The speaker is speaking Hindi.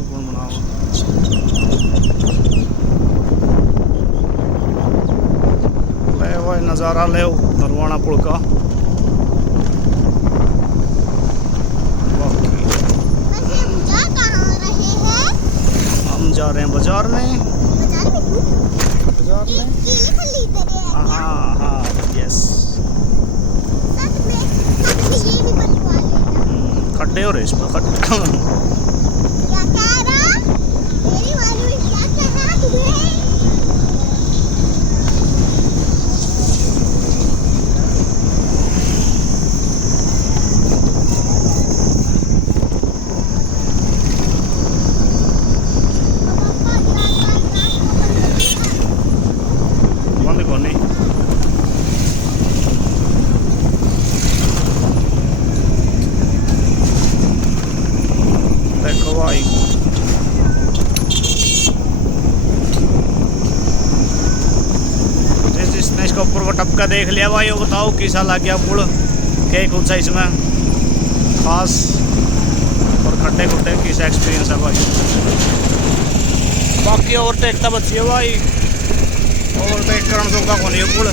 और कौन बना हुआ। ले भाई नज़ारा ले नरवाना पुल का। हम जा रहे हैं बाजार में। बाजार में हाँ हाँ यस। खड्डे हो रहे इसमें खड्डे। बंद कौन नहीं देखो भाई। जिसने इसको ऊपर को टपका देख लिया भाई वो बताओ कैसा लग गया पुल, क्या कुछ सा इसमें खास और खड्डे खुड्डे कैसा एक्सपीरियंस है भाई। बाकी ओवरटेक तो बची है भाई, ओवरटेक करने का कोनी पुल।